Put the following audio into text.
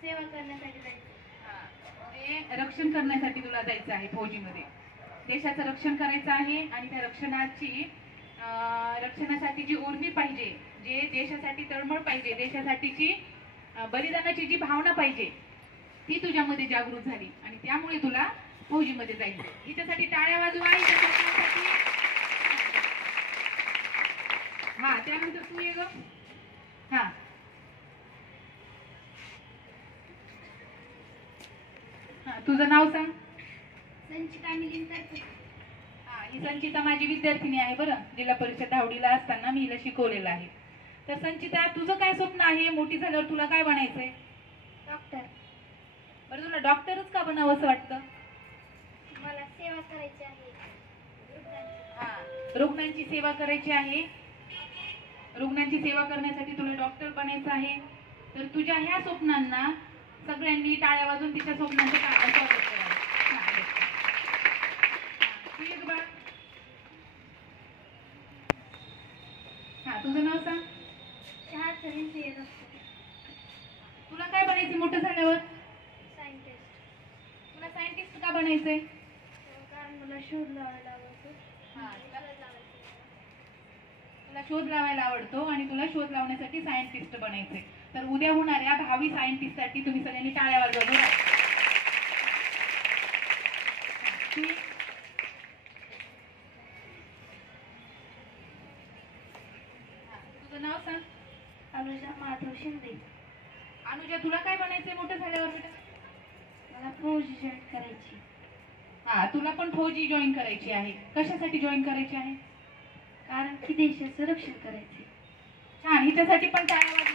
सेवा करण्यासाठी जायचं. म्हणजे रक्षण करण्यासाठी तुला जायचं आहे फौजीमध्ये. देशाचं रक्षण करायचं आहे आणि त्या रक्षणासाठी जी उर्मी पाहिजे, जे देशासाठी तळमळ पाहिजे, देशासाठीची बलिदानाची जी भावना पाहिजे ती तुझ्यामध्ये जागृत झाली आणि त्यामुळे तुला फौजीमध्ये जायचं. हिच्यासाठी टाळ्या वाजवा. हा, त्यानंतर तू ये ग. हा, तुझं नाव सांग. संचिता मिलिंद करते. ही संचिता माझी विद्यार्थिनी आहे बरं. जिल्हा परिषद धावडीला असताना मी हिला शिकवलेलं आहे. तर संचिता, तुझं काय स्वप्न आहे? मोठी झाल्यावर तुला काय बनायचंय? डॉक्टर. बरं, तुला डॉक्टरच का बनावं असं वाटतं? मला सेवा करायची आहे. रुग्णांची सेवा करायची आहे. रुग्णांची सेवा करण्यासाठी तुला डॉक्टर बनायचं आहे. तर तुझ्या ह्या स्वप्नांना सगळ्यांनी टाळ्या वाजवून तिच्या स्वप्नांचं स्वागत करावं. तुझं नाव सांग. तुला काय बनायचं मोठं झाल्यावर? सायंटिस्ट. तुला सायंटिस्ट का बनायचंय? कारण मला शोध लावायला आवडतो. तुला शोध लावायला आवडतो आणि तुला शोध लावण्यासाठी सायंटिस्ट बनायचंय. तर उद्या होणाऱ्या भावी सायंटिस्टसाठी तुम्ही सगळ्यांनी टाळ्या वाजवा. तुझं नाव सांग. अनुजा माधव शिंदे. अनुजा, तुला काय बनायचंय मोठं झाल्यावर बेटा? मला फौजी जॉईन करायची. तुला पण फौजी जॉईन करायची आहे. कशासाठी जॉईन करायची आहे? कारण की देशाचं रक्षण करायचे. छान, हिच्यासाठी पण टाळ्या वाजवा.